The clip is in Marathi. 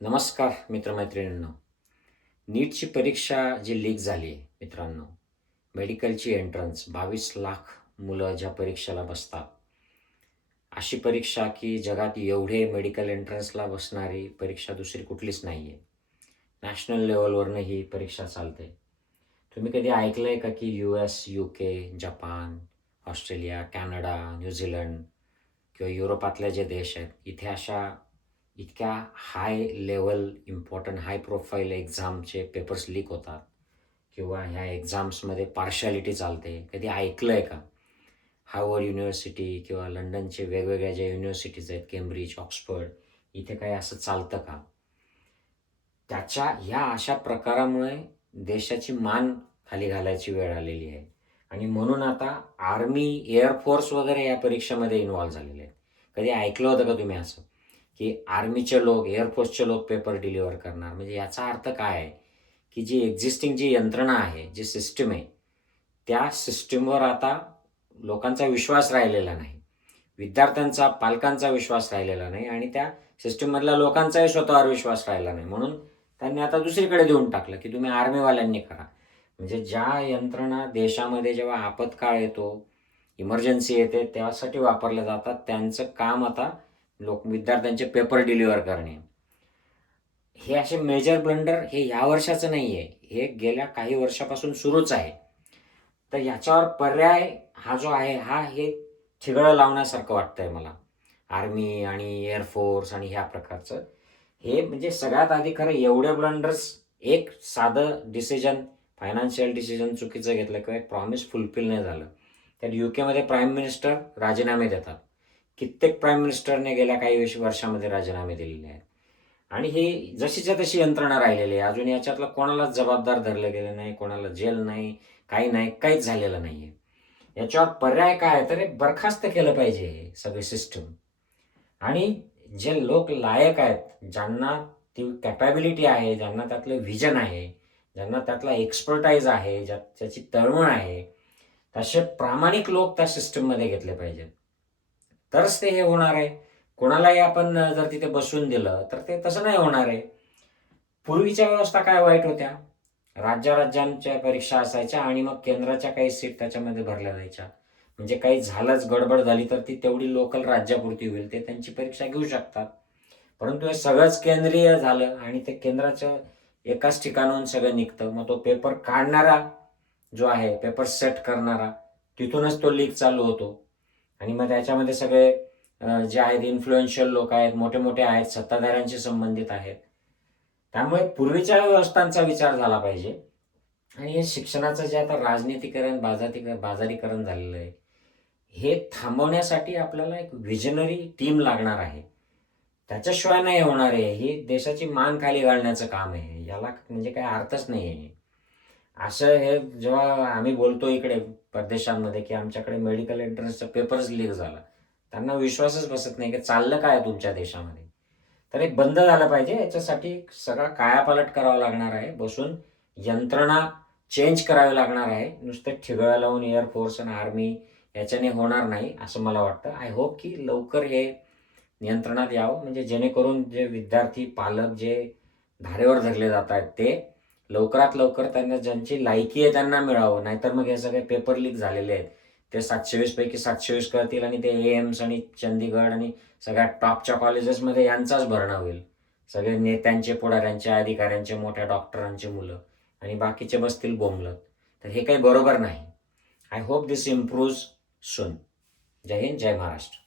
नमस्कार मित्रमैत्रिणींनो. नीटची परीक्षा जी लीक झाली आहे मित्रांनो, मेडिकलची एंट्रन्स 22 लाख मुलं ज्या परीक्षेला बसतात. अशी परीक्षा की जगात एवढे मेडिकल एंट्रन्सला बसणारी परीक्षा दुसरी कुठलीच नाही आहे. नॅशनल लेवलवरनं ही परीक्षा चालते. तुम्ही कधी ऐकलं आहे का की US, UK, Japan, Australia, Canada, New Zealand किंवा युरोपातले जे देश आहेत, इथे अशा इतक्या high level important high profile एक्झामचे पेपर्स लीक होतात किंवा ह्या एक्झाम्समध्ये पार्शालिटी चालते. कधी ऐकलं आहे का? हार्वर्ड युनिव्हर्सिटी किंवा लंडनचे वेगवेगळ्या ज्या युनिव्हर्सिटीज आहेत, केम्ब्रिज, ऑक्सफर्ड, इथे काही असं चालतं का? त्याच्या ह्या अशा प्रकारामुळे देशाची मान खाली घालायची वेळ आलेली आहे आणि म्हणून आता आर्मी, एअरफोर्स वगैरे या परीक्षेमध्ये इन्व्हॉल्व झालेले आहेत. कधी ऐकलं होतं का तुम्ही असं? की आर्मीचे लोक, एअरफोर्सचे लोक पेपर डिलिव्हर करणार. म्हणजे याचा अर्थ काय आहे? की जी एक्झिस्टिंग जी यंत्रणा आहे, जी सिस्टम आहे, त्या सिस्टमवर आता लोकांचा विश्वास राहिलेला नाही. विद्यार्थ्यांचा, पालकांचा विश्वास राहिलेला नाही आणि त्या सिस्टममधल्या लोकांचाही स्वतःवर विश्वास राहिला नाही. म्हणून त्यांनी आता दुसरीकडे देऊन टाकलं की तुम्ही आर्मीवाल्यांनी करा. म्हणजे ज्या यंत्रणा देशामध्ये जेव्हा आपत्काळ येतो, इमर्जन्सी येते, त्यासाठी वापरल्या जातात, त्यांचं काम आता विद्यार्थ्यांचे पेपर डिलिव्हर करणे. हे असे मेजर ब्लंडर हे ह्या वर्षाचं नाही आहे, हे गेल्या काही वर्षापासून सुरूच आहे. तर याच्यावर पर्याय हा जो आहे, हे ठिगळं लावण्यासारखं वाटतंय मला. आर्मी आणि एअरफोर्स आणि ह्या प्रकारचं. हे म्हणजे सगळ्यात आधी खरं एवढे ब्लंडर्स, एक साधं डिसिजन, फायनान्शियल डिसिजन चुकीचं घेतलं किंवा एक प्रॉमिस फुलफिल नाही झालं. तर UKमध्ये प्राईम मिनिस्टर राजीनामे देतात. कित्येक प्राईम मिनिस्टरने गेल्या काही वर्षामध्ये राजीनामे दिलेले आहेत. आणि ही जशीच्या तशी यंत्रणा राहिलेली आहे. अजून याच्यातलं कोणालाच जबाबदार धरलं गेलं नाही, कोणाला जेल नाही, काही नाही, काहीच झालेलं नाही आहे. याच्यावर पर्याय काय आहे? तर हे बरखास्त केलं पाहिजे हे सगळे सिस्टम. आणि जे लोक लायक आहेत, ज्यांना ती कॅपॅबिलिटी आहे, ज्यांना त्यातलं व्हिजन आहे, ज्यांना त्यातला एक्सपर्टाईज आहे, ज्याची तळमळ आहे, तसे प्रामाणिक लोक त्या सिस्टममध्ये घेतले पाहिजेत. तरच ते हे होणार आहे. कोणालाही आपण जर तिथे बसवून दिलं तर ते तसं नाही होणार आहे. पूर्वीच्या व्यवस्था काय वाईट होत्या? राज्यांच्या परीक्षा असायच्या आणि मग केंद्राच्या काही सीट त्याच्यामध्ये भरल्या जायच्या. म्हणजे काही झालंच, गडबड झाली तर ती तेवढी लोकल राज्यापुरती होईल, ते त्यांची परीक्षा घेऊ शकतात. परंतु हे सगळंच केंद्रीय झालं आणि ते केंद्राच्या एकाच ठिकाणाहून सगळं निघतं. मग तो पेपर काढणारा जो आहे, पेपर सेट करणारा, तिथूनच तो लीक चालू होतो. आणि मग त्याच्यामध्ये सगळे जे आहेत इन्फ्लुएन्शियल लोक आहेत, मोठे मोठे आहेत, सत्ताधाऱ्यांशी संबंधित आहेत. त्यामुळे पूर्वीच्या व्यवस्थांचा विचार झाला पाहिजे. आणि हे शिक्षणाचं जे आता राजनीतिकरण, बाजारीकरण झालेलं आहे, हे थांबवण्यासाठी आपल्याला एक व्हिजनरी टीम लागणार आहे. त्याच्याशिवाय नाही होणार आहे. ही देशाची मान खाली घालण्याचं काम आहे. याला म्हणजे काही अर्थच नाही आहे. असं हे जेव्हा आम्ही बोलतो इकडे परदेशांमध्ये की आमच्याकडे मेडिकल एंट्रन्सचा पेपर्स लीक झाला, त्यांना विश्वासच बसत नाही की चाललं काय तुमच्या देशामध्ये. तर हे बंद झालं पाहिजे. याच्यासाठी सगळा कायापालट करावा लागणार आहे. बसून यंत्रणा चेंज करावी लागणार आहे. नुसतं ठिगळं लावून एअरफोर्स आणि आर्मी याच्याने होणार नाही असं मला वाटतं. आय होप की लवकर हे नियंत्रणात यावं, म्हणजे जेणेकरून जे विद्यार्थी, पालक जे धारेवर धरले जात आहेत ते लवकरात लवकर त्यांना ज्यांची लायकी आहे त्यांना मिळावं. नाहीतर मग हे सगळे पेपर लीक झालेले आहेत ते 720 पैकी 720 करतील आणि ते एम्स आणि चंदीगड आणि सगळ्या टॉपच्या कॉलेजेसमध्ये यांचाच भरणा होईल. सगळे नेत्यांचे, पुढाऱ्यांचे, अधिकाऱ्यांचे, मोठ्या डॉक्टरांची मुलं आणि बाकीचे बसतील बोंबलत. तर हे काही बरोबर नाही. I hope this improves soon. जय हिंद, जय महाराष्ट्र.